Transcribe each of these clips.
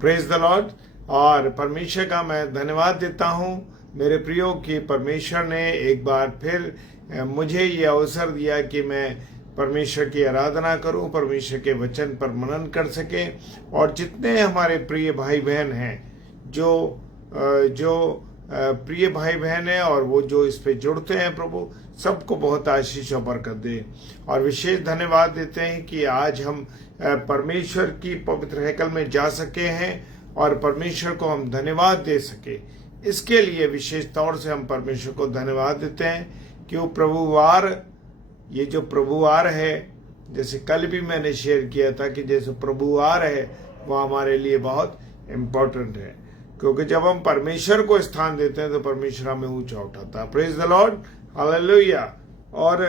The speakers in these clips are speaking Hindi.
Praise the Lord. और परमेश्वर का मैं धन्यवाद देता हूँ मेरे प्रियो कि परमेश्वर ने एक बार फिर मुझे ये अवसर दिया कि मैं परमेश्वर की आराधना करूं, परमेश्वर के वचन पर मनन कर सके। और जितने हमारे प्रिय भाई बहन हैं जो प्रिय भाई बहन हैं और वो जो इस पे जुड़ते हैं, प्रभु सबको बहुत आशीष और बरकत दे। और विशेष धन्यवाद देते हैं कि आज हम परमेश्वर की पवित्र हैकल में जा सके हैं और परमेश्वर को हम धन्यवाद दे सके। इसके लिए विशेष तौर से हम परमेश्वर को धन्यवाद देते हैं कि वो प्रभुवार, ये जो प्रभुवार है, जैसे कल भी मैंने शेयर किया था कि जैसे प्रभुवार है वो हमारे लिए बहुत इम्पोर्टेंट है, क्योंकि जब हम परमेश्वर को स्थान देते हैं तो परमेश्वर हमें ऊंचा उठाता है। Praise the Lord, hallelujah. और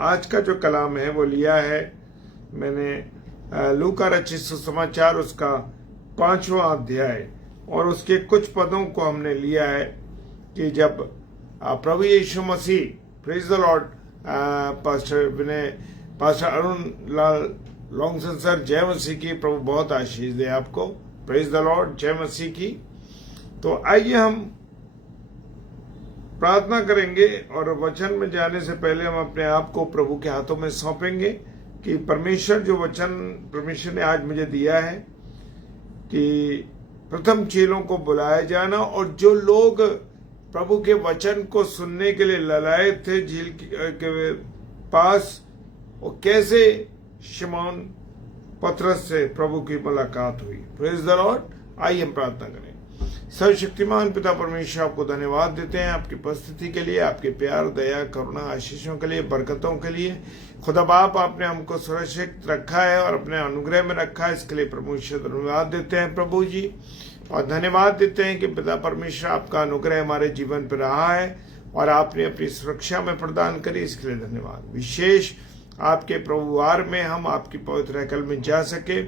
आज का जो कलाम है वो लिया है मैंने लूका रचित सुसमाचार उसका 5वां अध्याय और उसके कुछ पदों को हमने लिया है कि जब प्रभु यीशु मसीह, praise the Lord, pastor Arun Lal Longson sir, जय मसीह की। प्रभु बहुत आशीष दे आपको। प्रेज द लॉर्ड, जय मसीह की। तो आइए हम प्रार्थना करेंगे और वचन में जाने से पहले हम अपने आप को प्रभु के हाथों में सौंपेंगे कि परमेश्वर जो वचन परमेश्वर ने आज मुझे दिया है कि प्रथम चेलों को बुलाया जाना, और जो लोग प्रभु के वचन को सुनने के लिए ललायत थे झील के पास, वो कैसे शिमोन पतरस से प्रभु की मुलाकात हुई। Praise the Lord. आइए हम प्रार्थना करें। सर्वशक्तिमान पिता परमेश्वर, आपको धन्यवाद देते हैं आपकी उपस्थिति के लिए, आपके प्यार, दया, करुणा, आशीषों के लिए, बरकतों के लिए। खुदा बाप, आपने हमको सुरक्षित रखा है और अपने अनुग्रह में रखा है, इसके लिए परमेश्वर धन्यवाद देते हैं प्रभु जी। और धन्यवाद देते हैं कि पिता परमेश्वर आपका अनुग्रह हमारे जीवन पर रहा है और आपने अपनी सुरक्षा में प्रदान करी, इसके लिए धन्यवाद। विशेष आपके प्रभुवार में हम आपकी पवित्र हैकल में जा सके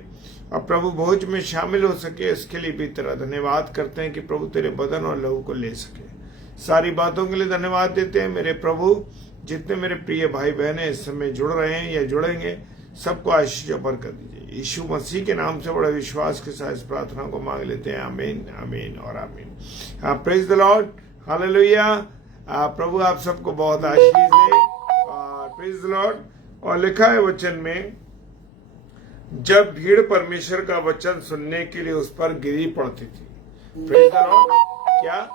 और प्रभु भोज में शामिल हो सके, इसके लिए भी तेरा धन्यवाद करते हैं कि प्रभु तेरे बदन और लहू को ले सके। सारी बातों के लिए धन्यवाद देते हैं मेरे प्रभु। जितने मेरे प्रिय भाई बहन इस समय जुड़ रहे हैं या जुड़ेंगे, सबको आशीष और बरकत दीजिए। यीशु मसीह के नाम से बड़े विश्वास के साथ इस प्रार्थना को मांग लेते हैं। आमीन, आमीन और आमीन। हाँ, प्रेज द लॉर्ड, हालेलुया। प्रभु आप सबको बहुत आशीष दे। और प्रेज द लॉर्ड। और लिखा है वचन में, जब भीड़ परमेश्वर का वचन सुनने के लिए उस पर गिरी पड़ती थी। Praise the Lord. क्या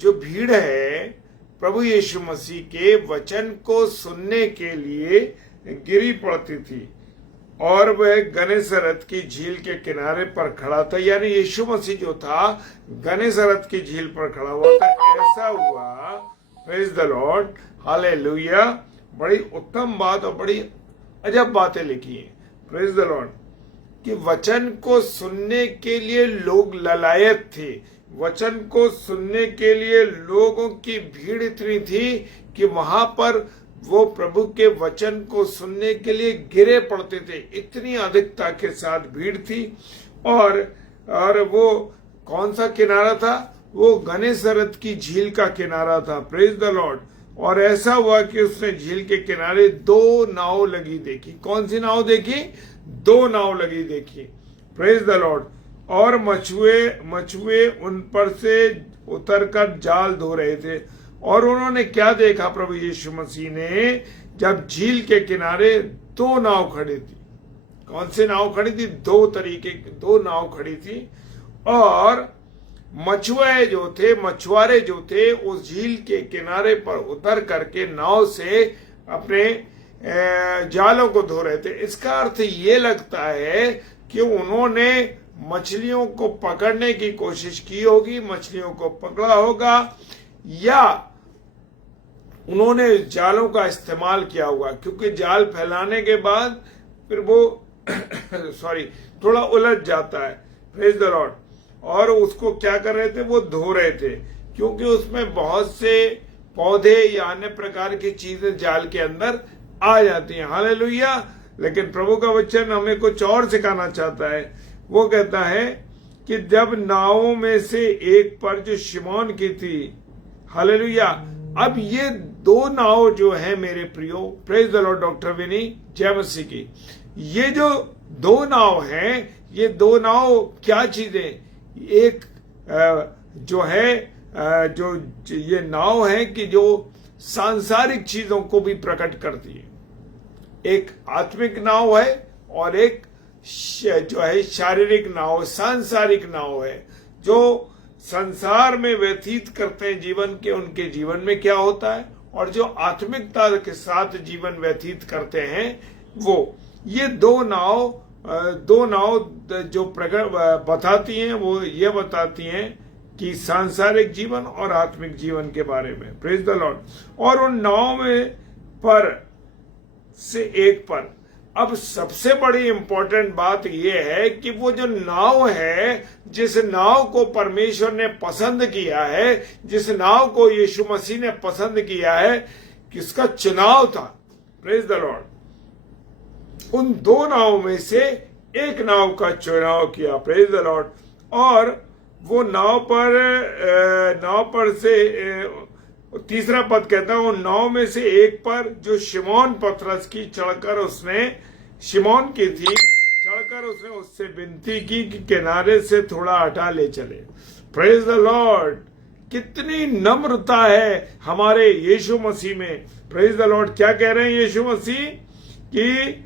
जो भीड़ है प्रभु यीशु मसीह के वचन को सुनने के लिए गिरी पड़ती थी, और वह गनेसरत की झील के किनारे पर खड़ा था। यानी यीशु मसीह जो था गनेसरत की झील पर खड़ा हुआ था। ऐसा हुआ, प्रेज द लॉर्ड, हालेलुया। बड़ी उत्तम बात और बड़ी अजब बातें लिखी हैं, प्रेज द लॉर्ड, कि वचन को सुनने के लिए लोग ललायत थे। वचन को सुनने के लिए लोगों की भीड़ इतनी थी कि वहां पर वो प्रभु के वचन को सुनने के लिए गिरे पड़ते थे। इतनी अधिकता के साथ भीड़ थी। और वो कौन सा किनारा था? वो गनेसरत की झील का किनारा था। Praise the Lord. और ऐसा हुआ कि उसने झील के किनारे 2 नाव लगी देखी। कौन सी नाव देखी? 2 नाव लगी देखी। Praise the Lord. और मछुए उन पर से उतरकर जाल धो रहे थे। और उन्होंने क्या देखा? प्रभु यीशु मसीह ने जब झील के किनारे 2 नाव खड़ी थी। कौन सी नाव खड़ी थी? 2 नाव खड़ी थी। और मछुआरे जो थे उस झील के किनारे पर उतर करके नाव से अपने जालों को धो रहे थे। इसका अर्थ ये लगता है कि उन्होंने मछलियों को पकड़ने की कोशिश की होगी, मछलियों को पकड़ा होगा, या उन्होंने जालों का इस्तेमाल किया होगा, क्योंकि जाल फैलाने के बाद फिर वो थोड़ा उलझ जाता है। Praise the Lord. और उसको क्या कर रहे थे? वो धो रहे थे, क्योंकि उसमें बहुत से पौधे या अन्य प्रकार की चीजें जाल के अंदर आ जाती हैं। हालेलुया। लेकिन प्रभु का वचन हमें कुछ और सिखाना चाहता है। वो कहता है कि जब नावों में से एक पर जो शिमोन की थी, हालेलुया। अब ये 2 नाव जो है मेरे प्रियो, प्रेज द लॉर्ड, डॉक्टर विनी, जय मसीह की, ये जो 2 नाव हैं ये दो नाव क्या चीजें, एक जो है जो ये नाव है कि जो सांसारिक चीजों को भी प्रकट करती है, एक आत्मिक नाव है और एक जो है शारीरिक नाव, सांसारिक नाव है। जो संसार में व्यतीत करते हैं जीवन के, उनके जीवन में क्या होता है, और जो आत्मिकता के साथ जीवन व्यतीत करते हैं वो, ये दो नाव जो प्रकट बताती हैं, वो ये बताती हैं कि सांसारिक जीवन और आत्मिक जीवन के बारे में। Praise the Lord. और उन नाव में पर से एक पर, अब सबसे बड़ी इंपॉर्टेंट बात यह है कि वो जो नाव है, जिस नाव को परमेश्वर ने पसंद किया है, जिस नाव को यीशु मसीह ने पसंद किया है, किसका चुनाव था। Praise the Lord. उन दो नाव में से एक नाव का चुनाव किया। Praise the Lord. और वो नाव पर से तीसरा पद कहता है, वो नाव में से एक पर जो शिमोन पतरस की चढ़कर उसने उससे विनती की कि किनारे से थोड़ा हटा ले चले। Praise the Lord. कितनी नम्रता है हमारे यीशु मसीह में। Praise the Lord. क्या कह रहे हैं यीशु मसीह कि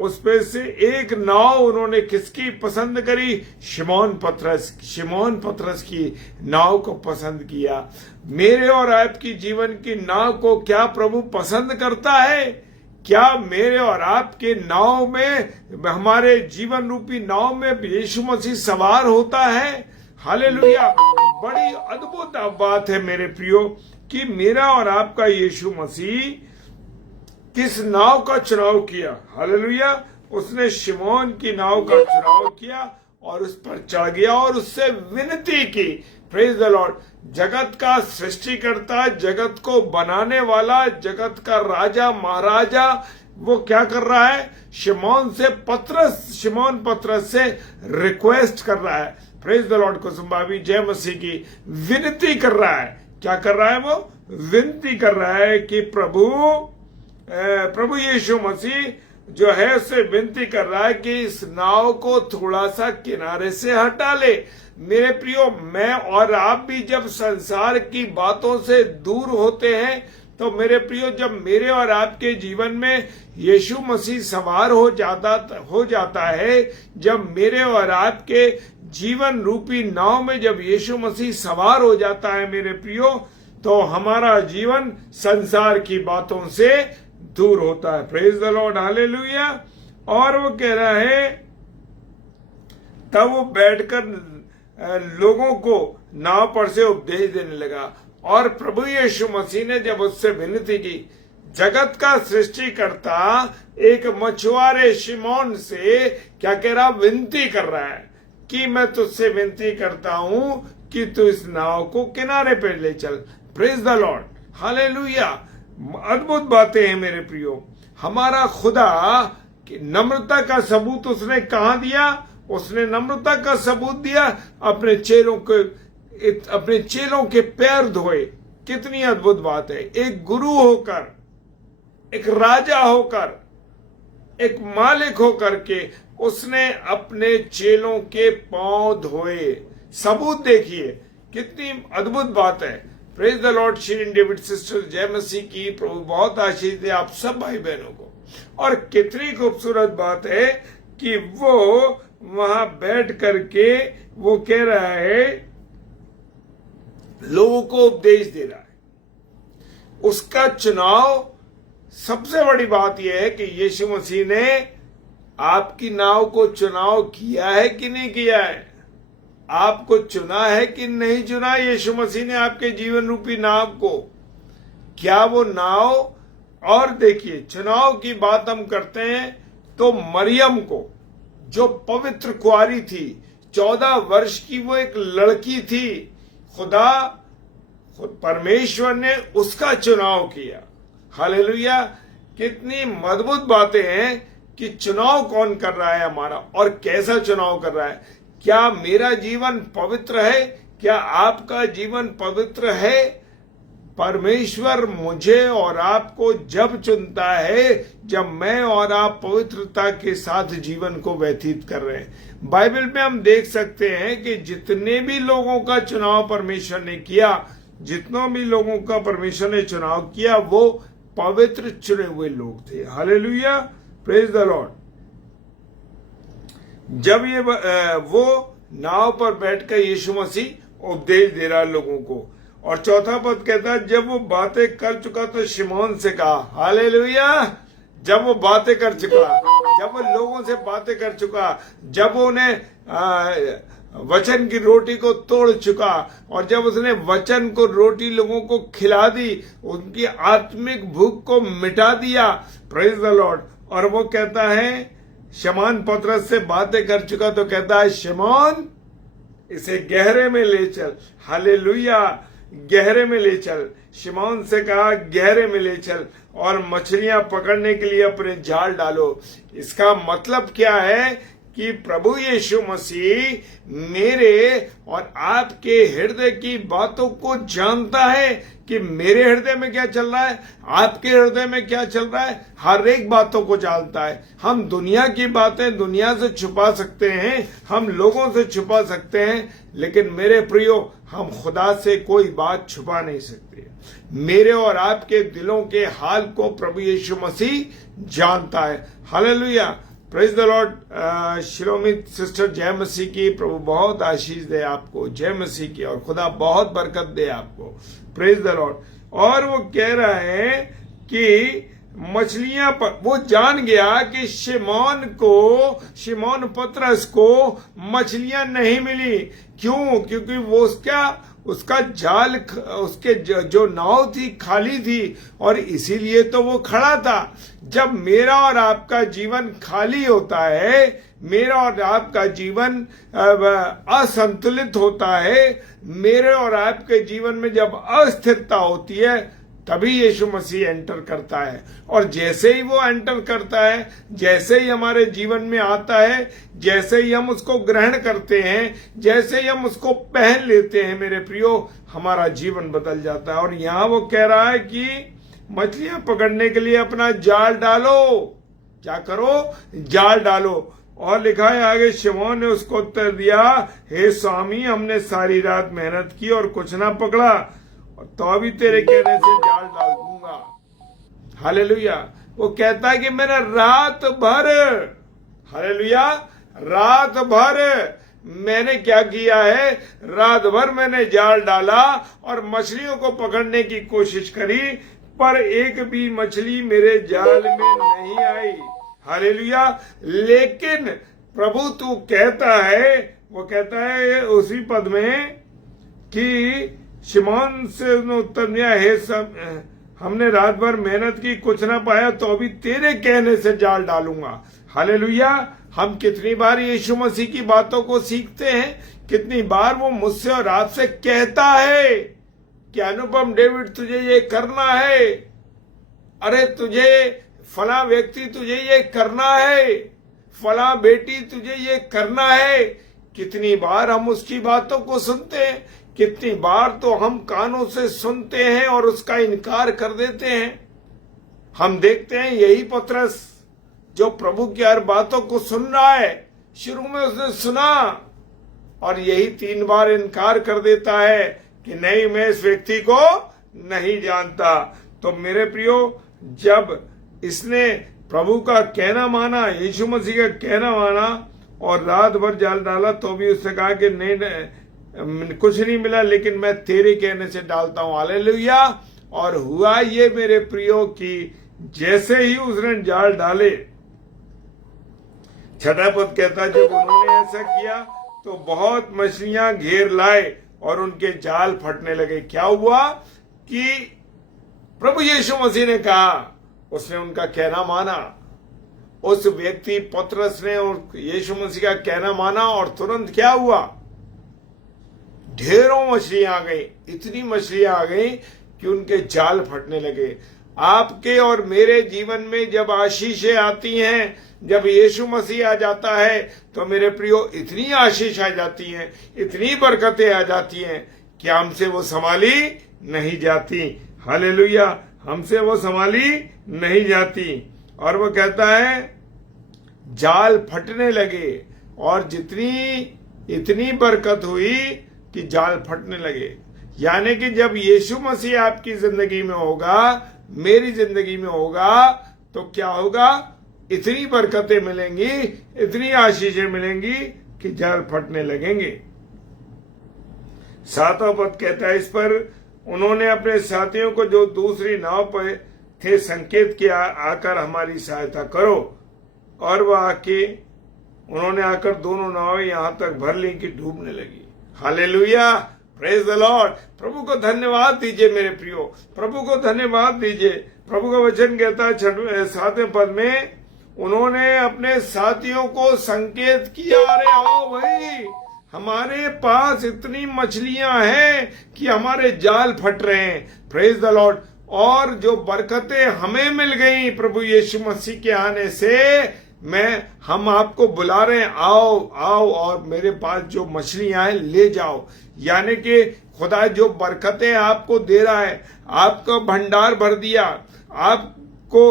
उस पे से एक नाव उन्होंने किसकी पसंद करी, शिमोन पतरस की नाव को पसंद किया। मेरे और आपकी जीवन की नाव को क्या प्रभु पसंद करता है? क्या मेरे और आपके नाव में, हमारे जीवन रूपी नाव में यीशु मसीह सवार होता है? हालेलुया। बड़ी अद्भुत बात है मेरे प्रियो कि मेरा और आपका यीशु मसीह किस नाव का चुनाव किया। हालेलुया। उसने शिमोन की नाव का चुनाव किया और उस पर चढ़ गया और उससे विनती की। Praise the Lord. जगत का सृष्टिकर्ता, जगत को बनाने वाला, जगत का राजा महाराजा, वो क्या कर रहा है? शिमोन पतरस से रिक्वेस्ट कर रहा है। Praise the Lord. कुसुम भाभी जय मसीह की विनती कर रहा है। क्या कर रहा है? वो विनती कर रहा है कि प्रभु यीशु मसीह जो है उससे विनती कर रहा है कि इस नाव को थोड़ा सा किनारे से हटा ले। मेरे प्रियो, मैं और आप भी जब संसार की बातों से दूर होते हैं, तो मेरे प्रियो, जब मेरे और आपके जीवन में यीशु मसीह सवार हो जाता है, जब मेरे और आपके जीवन रूपी नाव में जब यीशु मसीह सवार हो जाता है मेरे प्रियो, तो हमारा जीवन संसार की बातों से दूर होता है। Praise the Lord. हालेलुया। और वो कह रहा है, तब वो बैठकर लोगों को नाव पर से उपदेश देने लगा। और प्रभु यीशु मसीह ने जब उससे विनती की, जगत का सृष्टिकर्ता एक मछुआरे शिमोन से क्या कह रहा? विनती कर रहा है कि मैं तुझसे विनती करता हूं कि तू इस नाव को किनारे पर ले चल। Praise the Lord. हालेलुया। अद्भुत बातें हैं मेरे प्रियो। हमारा खुदा नम्रता का सबूत उसने कहां दिया? उसने नम्रता का सबूत दिया अपने चेलों के पैर धोए। कितनी अद्भुत बात है। एक गुरु होकर, एक राजा होकर, एक मालिक होकर के उसने अपने चेलों के पांव धोए। सबूत देखिए, कितनी अद्भुत बात है। Praise the Lord. Shirin David sister जय मसीह की। प्रभु बहुत आशीष दे आप सब भाई बहनों को। और कितनी खूबसूरत बात है कि वो वहां बैठ करके वो कह रहा है, लोगों को उपदेश दे रहा है। उसका चुनाव, सबसे बड़ी बात यह है कि यीशु मसीह ने आपकी नाव को चुनाव किया है कि नहीं किया है? आपको चुना है कि नहीं चुना यीशु मसीह ने आपके जीवन रूपी नाव को? क्या वो नाव, और देखिए, चुनाव की बात हम करते हैं तो मरियम को, जो पवित्र कुंवारी थी, 14 वर्ष की वो एक लड़की थी, परमेश्वर ने उसका चुनाव किया। हालेलुया। कितनी मजबूत बातें हैं कि चुनाव कौन कर रहा है हमारा, और कैसा चुनाव कर रहा है। क्या मेरा जीवन पवित्र है? क्या आपका जीवन पवित्र है? परमेश्वर मुझे और आपको जब चुनता है जब मैं और आप पवित्रता के साथ जीवन को व्यतीत कर रहे हैं। बाइबल में हम देख सकते हैं कि जितने भी लोगों का चुनाव परमेश्वर ने किया, जितनों भी लोगों का परमेश्वर ने चुनाव किया, वो पवित्र चुने हुए लोग थे। Hallelujah, praise the Lord. जब ये वो नाव पर बैठकर यीशु मसीह उपदेश दे रहा लोगों को, और चौथा पद कहता है जब वो बातें कर चुका तो शिमोन से कहा, हालेलुया, जब वो बातें कर चुका, जब वो लोगों से बातें कर चुका, जब वो उन्हें वचन की रोटी को तोड़ चुका, और जब उसने वचन को रोटी लोगों को खिला दी, उनकी आत्मिक भूख को मिटा दिया, प्रेज द लॉर्ड। और वो कहता है, शमौन पतरस से बातें कर चुका तो कहता है, शमौन इसे गहरे में ले चल। हालेलुया, गहरे में ले चल। शिमौन से कहा गहरे में ले चल और मछलियां पकड़ने के लिए अपने जाल डालो। इसका मतलब क्या है कि प्रभु यीशु मसीह मेरे और आपके हृदय की बातों को जानता है कि मेरे हृदय में क्या चल रहा है, आपके हृदय में क्या चल रहा है, हर एक बातों को जानता है। हम दुनिया की बातें दुनिया से छुपा सकते हैं, हम लोगों से छुपा सकते हैं, लेकिन मेरे प्रियो, हम खुदा से कोई बात छुपा नहीं सकते। मेरे और आपके दिलों के हाल को प्रभु यीशु मसीह जानता है। Hallelujah, praise the Lord. Shiromit sister जय मसीह की, प्रभु बहुत आशीष दे आपको, जय मसीह की, और खुदा बहुत बरकत दे आपको, प्रेज द लॉर्ड। और वो कह रहा है कि मछलियां पर, वो जान गया कि शिमोन पतरस को मछलियां नहीं मिली। क्यों? क्योंकि वो उसका जाल, उसके जो नाव थी खाली थी, और इसीलिए तो वो खड़ा था। जब मेरा और आपका जीवन खाली होता है, मेरा और आपका जीवन असंतुलित होता है, मेरे और आपके जीवन में जब अस्थिरता होती है, तभी यीशु मसीह एंटर करता है। और जैसे ही वो एंटर करता है, जैसे ही हमारे जीवन में आता है, जैसे ही हम उसको ग्रहण करते हैं, जैसे ही हम उसको पहन लेते हैं, मेरे प्रियो, हमारा जीवन बदल जाता है। और यहाँ वो कह रहा है कि मछलियां पकड़ने के लिए अपना जाल डालो। क्या करो? जाल डालो। और लिखा है आगे, शिमोन ने उसको उत्तर दिया, हे स्वामी, हमने सारी रात मेहनत की और कुछ ना पकड़ा, तो अभी तेरे कहने से जाल डाल दूंगा। हालेलुया। वो कहता है कि मैंने रात भर, हालेलुया, रात भर मैंने क्या किया है, रात भर मैंने जाल डाला और मछलियों को पकड़ने की कोशिश करी, पर एक भी मछली मेरे जाल में नहीं आई। हालेलुया। लेकिन प्रभु तू कहता है, वो कहता है उसी पद में कि शिमोन से उत्तर दिया, हे हमने रात भर मेहनत की, कुछ ना पाया, तो अभी तेरे कहने से जाल डालूंगा। हालेलुया। हम कितनी बार यीशु मसीह की बातों को सीखते हैं, कितनी बार वो मुझसे और आपसे कहता है कि अनुपम डेविड तुझे ये करना है, अरे तुझे फला व्यक्ति तुझे ये करना है, फला बेटी तुझे ये करना है। कितनी बार हम उसकी बातों को सुनते हैं, कितनी बार तो हम कानों से सुनते हैं और उसका इनकार कर देते हैं। हम देखते हैं यही पतरस जो प्रभु की हर बातों को सुन रहा है, शुरू में उसने सुना और यही 3 बार इनकार कर देता है कि नहीं, मैं इस व्यक्ति को नहीं जानता। तो मेरे प्रियो, जब इसने प्रभु का कहना माना, यीशु मसीह का कहना माना और रात भर जाल डाला, तो भी उसने कहा कि नहीं, कुछ नहीं मिला, लेकिन मैं तेरे कहने से डालता हूं। हालेलुया। और हुआ ये मेरे प्रियो कि जैसे ही उसने जाल डाले, छठा पद कहता, जब उन्होंने ऐसा किया तो बहुत मछलियां घेर लाए और उनके जाल फटने लगे। क्या हुआ कि प्रभु यीशु मसीह ने कहा, उसने उनका कहना माना, उस व्यक्ति पतरस ने और यीशु मसीह का कहना माना, और तुरंत क्या हुआ, ढेरों मछलियां आ गई, इतनी मछलियां आ गई कि उनके जाल फटने लगे। आपके और मेरे जीवन में जब आशीषें आती हैं, जब यीशु मसीह आ जाता है, तो मेरे प्रियो इतनी आशीष आ जाती हैं, इतनी बरकतें आ जाती हैं कि हमसे वो संभाली नहीं जाती। हालेलुया, हमसे वो संभाली नहीं जाती। और वो कहता है जाल फटने लगे, और इतनी बरकत हुई कि जाल फटने लगे। यानी कि जब यीशु मसीह आपकी जिंदगी में होगा, मेरी जिंदगी में होगा, तो क्या होगा? इतनी बरकतें मिलेंगी, इतनी आशीषें मिलेंगी कि जाल फटने लगेंगे। 7वां पद कहता है, इस पर उन्होंने अपने साथियों को जो दूसरी नाव पर थे संकेत किया, आकर हमारी सहायता करो। और वह उन्होंने आकर दोनों नावें यहां तक भर ली कि डूबने लगी। Hallelujah, praise the Lord. प्रभु को धन्यवाद दीजिए मेरे प्रियो, प्रभु को धन्यवाद दीजिए। प्रभु का वचन कहता है 7वें पद में, उन्होंने अपने साथियों को संकेत किया। अरे आओ भाई, हमारे पास इतनी मछलियां हैं कि हमारे जाल फट रहे हैं। Praise the Lord. और जो बरकतें हमें मिल गई प्रभु यीशु मसीह के आने से, हम आपको बुला रहे हैं, आओ आओ और मेरे पास जो मछलियां हैं ले जाओ। यानी कि खुदा जो बरकतें आपको दे रहा है, आपका भंडार भर दिया, आपको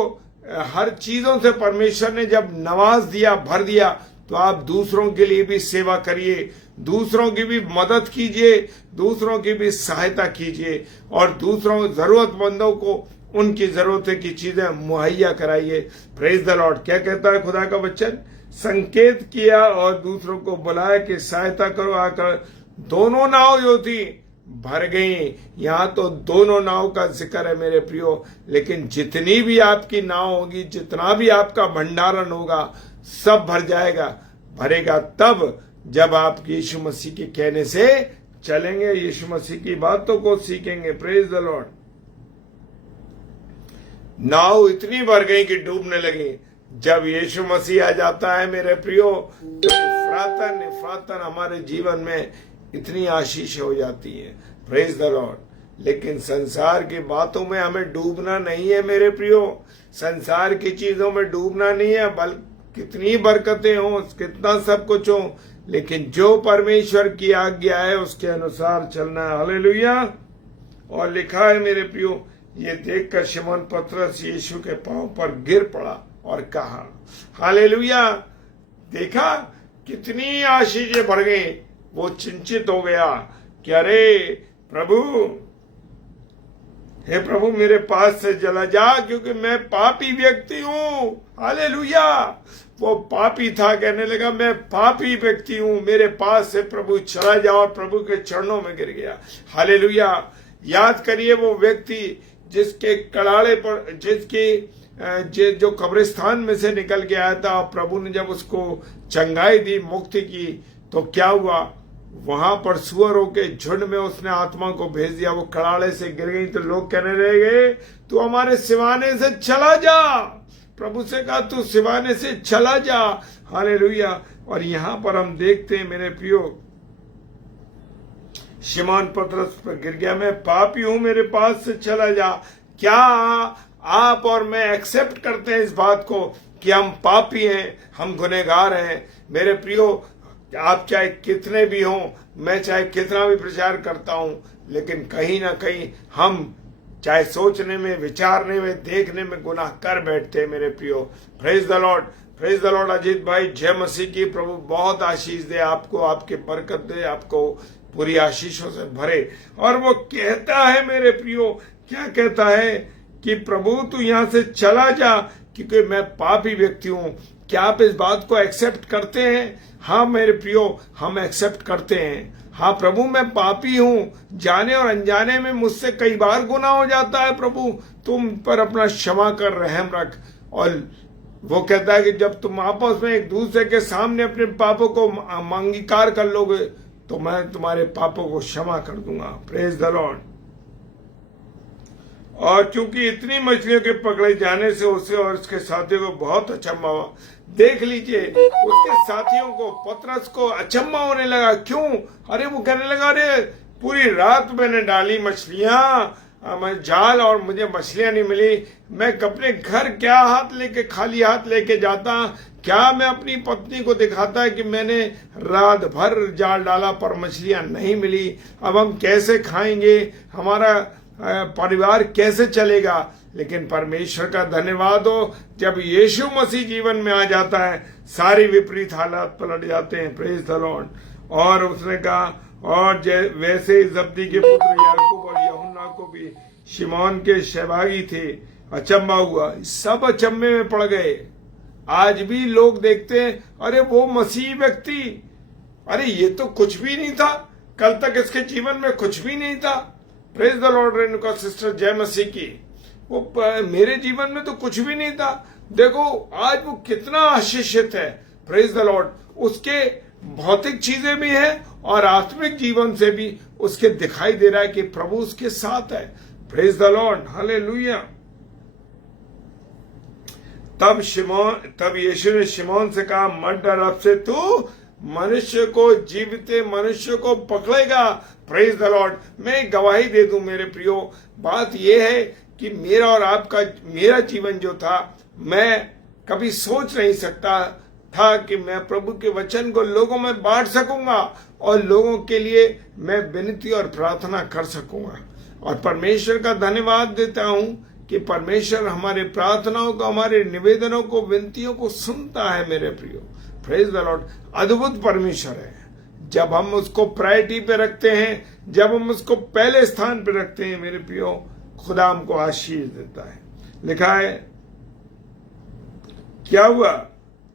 हर चीजों से परमेश्वर ने जब नवाज दिया, भर दिया, तो आप दूसरों के लिए भी सेवा करिए, दूसरों की भी मदद कीजिए, दूसरों की भी सहायता कीजिए, और दूसरों जरूरतमंदों को उनकी जरूरतें की चीजें मुहैया कराइए। Praise the Lord. क्या कहता है खुदा का वचन? संकेत किया और दूसरों को बुलाया कि सहायता करो। आकर दोनों नाव जो थी भर गई। यहां तो दोनों नाव का जिक्र है मेरे प्रियो, लेकिन जितनी भी आपकी नाव होगी, जितना भी आपका भंडारण होगा, सब भर जाएगा। भरेगा तब जब आप यीशु मसीह के कहने से चलेंगे, यीशु मसीह की बातों को सीखेंगे। Praise the Lord. नाव इतनी भर गई कि डूबने लगी। जब यीशु मसीह आ जाता है मेरे प्रियो, तो इफ्रातन हमारे जीवन में इतनी आशीष हो जाती है। Praise the Lord. लेकिन संसार की बातों में हमें डूबना नहीं है मेरे प्रियो, संसार की चीजों में डूबना नहीं है। बल्कि कितनी बरकतें हो, कितना सब कुछ हो, लेकिन जो परमेश्वर की आज्ञा है उसके अनुसार चलना है। हालेलुया। और लिखा है मेरे प्रियो, ये देखकर शिमोन पतरस यीशु के पांव पर गिर पड़ा और कहा, हालेलुया। देखा कितनी आशीषें बढ़ गई। वो चिंतित हो गया कि अरे प्रभु, हे प्रभु, मेरे पास से चला जा, क्योंकि मैं पापी व्यक्ति हूं। हालेलुया। वो पापी था, कहने लगा मैं पापी व्यक्ति हूं, मेरे पास से प्रभु चला जा, और प्रभु के चरणों में गिर गया। हालेलुया। याद करिए वो व्यक्ति जिसके कड़ाड़े पर, जो कब्रिस्तान में से निकल के आया था, प्रभु ने जब उसको चंगाई दी, मुक्ति की, तो क्या हुआ? वहां पर सुअरों के झुंड में उसने आत्मा को भेज दिया। वो कड़ाड़े से गिर गई तो लोग कहने रह गए, तू हमारे सिवाने से चला जा। प्रभु से कहा तू सिवाने से चला जा। हालेलुया। और यहां पर हम देखते हैं मेरे प्रियो, शिमोन पतरस पर गिर गया, मैं पापी हूं, मेरे पास से चला जा। क्या आप और मैं एक्सेप्ट करते हैं इस बात को कि हम पापी हैं, हम गुनहगार हैं? मेरे प्रियो, आप चाहे कितने भी हों, मैं चाहे कितना भी प्रचार करता हूं, लेकिन कहीं ना कहीं हम चाहे सोचने में, विचारने में, देखने में गुनाह कर बैठते हैं मेरे प्रियो। Praise the Lord, praise the Lord. Ajit भाई, जय मसीह की। प्रभु बहुत आशीष दे आपको, आपके बरकत दे, आपको पूरी आशीषों से भरे। और वो कहता है मेरे प्रियो, क्या कहता है कि प्रभु तू यहां से चला जा, क्योंकि मैं पापी व्यक्ति हूं। क्या आप इस बात को एक्सेप्ट करते हैं? हाँ मेरे प्रियो, हम एक्सेप्ट करते हैं। हाँ प्रभु, मैं पापी हूं, जाने और अनजाने में मुझसे कई बार गुनाह हो जाता है। प्रभु तुम पर अपना क्षमा कर, रहम रख। और वो कहता है कि जब तुम आपस में एक दूसरे के सामने अपने पापों को अंगीकार कर लोगे, तो मैं तुम्हारे पापों को क्षमा कर दूंगा। Praise the Lord. और क्योंकि इतनी मछलियों के पकड़े जाने से उसे और उसके साथियों को बहुत अचंभा हुआ। देख लीजिए, उसके साथियों को, पतरस को अचंभा होने लगा। क्यों? अरे वो कहने लगा, अरे पूरी रात मैंने डाली मछलियां, मैं जाल, और मुझे मछलियां नहीं मिली। मैं अपने घर क्या खाली हाथ लेके जाता? क्या मैं अपनी पत्नी को दिखाता है कि मैंने रात भर जाल डाला पर मछलियां नहीं मिली? अब हम कैसे खाएंगे? हमारा परिवार कैसे चलेगा। लेकिन परमेश्वर का धन्यवाद हो, जब यीशु मसीह जीवन में आ जाता है सारी विपरीत हालात पलट जाते हैं। Praise the Lord. और उसने कहा, और वैसे जब्दी के पुत्र याकूब और यूहन्ना को भी शिमोन के सहभागी थे। अचंभा हुआ, सब अचंभे में पड़ गए। आज भी लोग देखते हैं, अरे वो मसीह व्यक्ति, अरे ये तो कुछ भी नहीं था, कल तक इसके जीवन में कुछ भी नहीं था। Praise the Lord. Renuka sister जय मसीह की। वो मेरे जीवन में तो कुछ भी नहीं था, देखो आज वो कितना आशीषित है। Praise the Lord. उसके भौतिक चीजें भी है और आत्मिक जीवन से भी उसके दिखाई दे रहा है कि प्रभु उसके साथ है। Praise the Lord. हालेलुया। तब यीशु ने शिमोन से कहा, मत डर, अब से तू मनुष्य को, जीवते मनुष्य को पकड़ेगा। Praise the Lord. मैं गवाही दे दूं मेरे प्रियो, बात यह है कि मेरा और आपका, मेरा जीवन जो था, मैं कभी सोच नहीं सकता था कि मैं प्रभु के वचन को लोगों में बांट सकूंगा और लोगों के लिए मैं विनती और प्रार्थना कर सकूंगा। और परमेश्वर का धन्यवाद देता हूं कि परमेश्वर हमारे प्रार्थनाओं को, हमारे निवेदनों को, विनतियों को सुनता है मेरे प्रियो। Praise the Lord. अद्भुत परमेश्वर है। जब हम उसको प्रायोरिटी पे रखते हैं, जब हम उसको पहले स्थान पे रखते हैं मेरे प्रियो, खुदा हमको आशीष देता है। लिखा है, क्या हुआ,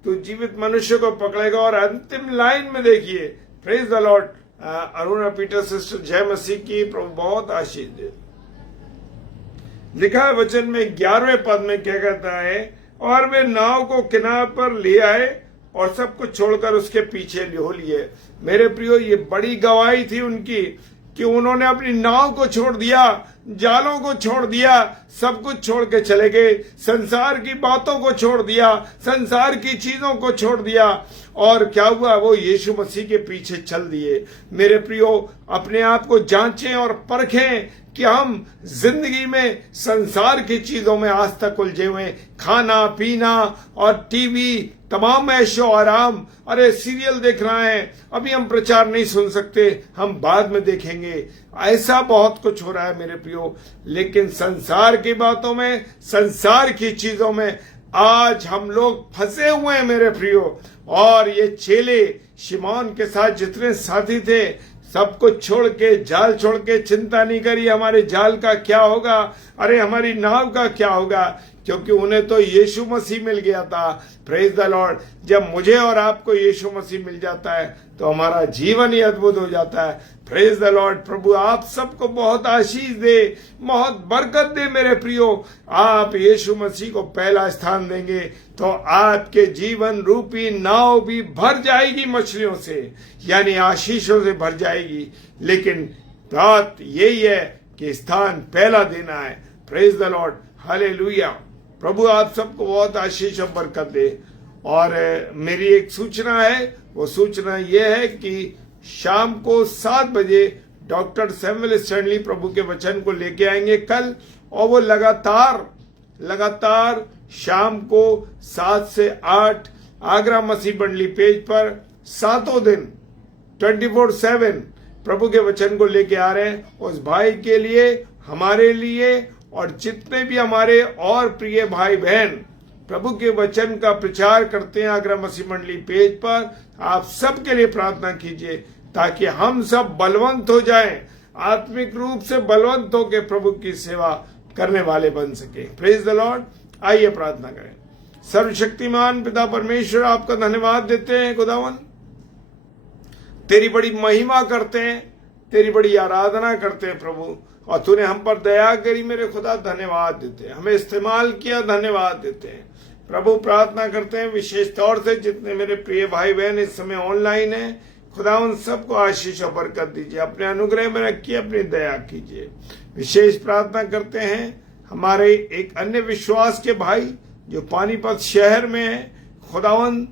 तू जीवित मनुष्य को पकड़ेगा। और अंतिम लाइन में देखिए, praise the Lord, Aruna Peter sister जय मसीह की, प्रभु बहुत आशीष दे। लिखा है वचन में 11वें पद में क्या कहता है, और वे नाव को किनारे पर ले आए और सब कुछ छोड़कर उसके पीछे हो लिए। मेरे प्रियो, ये बड़ी गवाही थी उनकी कि उन्होंने अपनी नाव को छोड़ दिया, जालों को छोड़ दिया, सब कुछ छोड़ के चले गए, संसार की बातों को छोड़ दिया, संसार की चीजों को छोड़ दिया। और क्या हुआ, वो यीशु मसीह के पीछे चल दिए। मेरे प्रियो, अपने आप को जांचें और परखें कि हम जिंदगी में संसार की चीजों में आज तक उलझे हुए, खाना पीना और टीवी, तमाम ऐशो आराम, अरे सीरियल देख रहे हैं, अभी हम प्रचार नहीं सुन सकते, हम बाद में देखेंगे, ऐसा बहुत कुछ हो रहा है मेरे प्रियो। लेकिन संसार की बातों में, संसार की चीजों में आज हम लोग फंसे हुए हैं मेरे प्रियो। और ये चेले शिमोन के साथ जितने साथी थे, सब कुछ छोड़ के, जाल छोड़ के, चिंता नहीं करी हमारे जाल का क्या होगा, अरे हमारी नाव का क्या होगा, क्योंकि उन्हें तो यीशु मसीह मिल गया था। Praise the Lord. जब मुझे और आपको यीशु मसीह मिल जाता है तो हमारा जीवन ही अद्भुत हो जाता है। Praise the Lord. प्रभु आप सबको बहुत आशीष दे, बहुत बरकत दे मेरे प्रियो। आप यीशु मसीह को पहला स्थान देंगे तो आपके जीवन रूपी नाव भी भर जाएगी मछलियों से, यानी आशीषों से भर जाएगी। लेकिन बात यही है कि स्थान पहला देना है। Praise the Lord. हालेलुया। प्रभु आप सबको बहुत आशीष और बरकत दे। और मेरी एक सूचना है, वो सूचना ये है कि शाम को 7 बजे डॉक्टर सैमुअल स्टैनली प्रभु के वचन को लेके आएंगे कल, और वो लगातार शाम को 7 से 8 आगरा मसीह मंडली पेज पर 7 दिन 24/7 प्रभु के वचन को लेके आ रहे हैं। उस भाई के लिए, हमारे लिए और जितने भी हमारे और प्रिय भाई बहन प्रभु के वचन का प्रचार करते हैं आगरा मसीह मंडली पेज पर, आप सबके लिए प्रार्थना कीजिए ताकि हम सब बलवंत हो जाएं, आत्मिक रूप से बलवंत होकर प्रभु की सेवा करने वाले बन सके। Praise the Lord. आइए प्रार्थना करें। सर्वशक्तिमान पिता परमेश्वर, आपका धन्यवाद देते हैं खुदावन, तेरी बड़ी महिमा करते हैं, तेरी बड़ी आराधना करते हैं प्रभु। और तूने हम पर दया करी मेरे खुदा, धन्यवाद देते हैं। हमें इस्तेमाल किया, धन्यवाद देते हैं प्रभु। प्रार्थना करते हैं विशेष तौर से जितने मेरे प्रिय भाई बहन इस समय ऑनलाइन हैं, खुदा उन सबको आशीष और बरकत दीजिए, अपने अनुग्रह में रखिए, अपनी दया कीजिए। विशेष प्रार्थना करते हैं हमारे एक अन्य विश्वास के भाई जो पानीपत शहर में है, खुदावन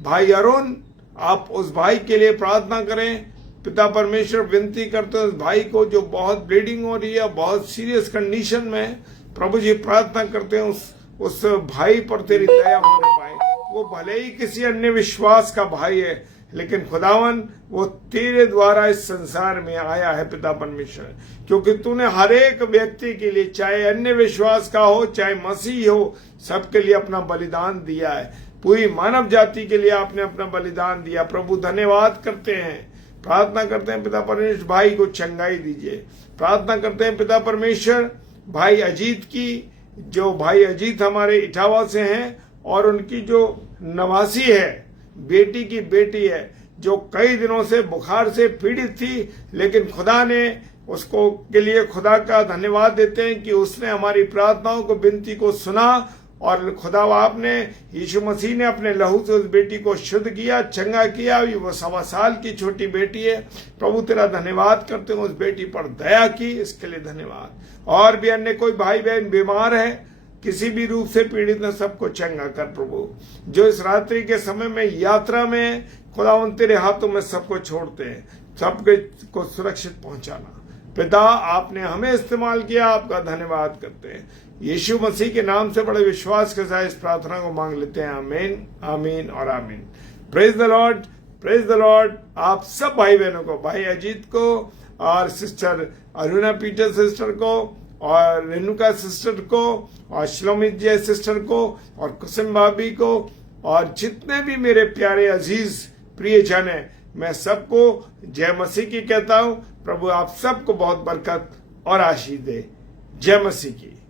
भाई अरुण, आप उस भाई के लिए प्रार्थना करें। पिता परमेश्वर, विनती करते हैं उस भाई को जो बहुत ब्लीडिंग हो रही है, बहुत सीरियस कंडीशन में है, प्रभु जी प्रार्थना करते हैं उस भाई पर तेरी दया होने पाए। वो भले ही किसी अन्य विश्वास का भाई है, लेकिन खुदावन वो तेरे द्वारा इस संसार में आया है पिता परमेश्वर, क्योंकि तूने हर एक व्यक्ति के लिए, चाहे अन्य विश्वास का हो चाहे मसीह हो, सबके लिए अपना बलिदान दिया है। पूरी मानव जाति के लिए आपने अपना बलिदान दिया। प्रभु धन्यवाद करते हैं, प्रार्थना करते हैं पिता परमेश्वर भाई को चंगाई दीजिए। प्रार्थना करते हैं पिता परमेश्वर भाई अजीत की, जो भाई अजीत हमारे इटावा से हैं और उनकी जो नवासी है, बेटी की बेटी है, जो कई दिनों से बुखार से पीड़ित थी, लेकिन खुदा ने उसको के लिए खुदा का धन्यवाद देते हैं कि उसने हमारी प्रार्थनाओं को, विनती को सुना और खुदा आपने, यीशु मसीह ने अपने लहू से उस बेटी को शुद्ध किया, चंगा किया। वो 1.25 साल की छोटी बेटी है। प्रभु तेरा धन्यवाद करते हैं, उस बेटी पर दया की, इसके लिए धन्यवाद। और भी अन्य कोई भाई बहन बीमार है, किसी भी रूप से पीड़ित है, सबको चंगा कर प्रभु। जो इस रात्रि के समय में यात्रा में खुदा उन तेरे हाथों में सबको छोड़ते हैं, सबके को सुरक्षित पहुंचाना। पिता आपने हमें इस्तेमाल किया, आपका धन्यवाद करते हैं। यीशु मसीह के नाम से बड़े विश्वास के साथ इस प्रार्थना को मांग लेते हैं। आमीन, आमीन और आमीन। Praise the Lord, praise the Lord. आप सब भाई बहनों को, भाई अजीत को और सिस्टर अरुणा पीटर सिस्टर को और रेणुका सिस्टर को और श्लोमित जय सिस्टर को और कुसुम भाभी को और जितने भी मेरे प्यारे अजीज प्रियजन है, मैं सबको जय मसीह की कहता हूँ। प्रभु आप सबको बहुत बरकत और आशीष दे। जय मसीह की।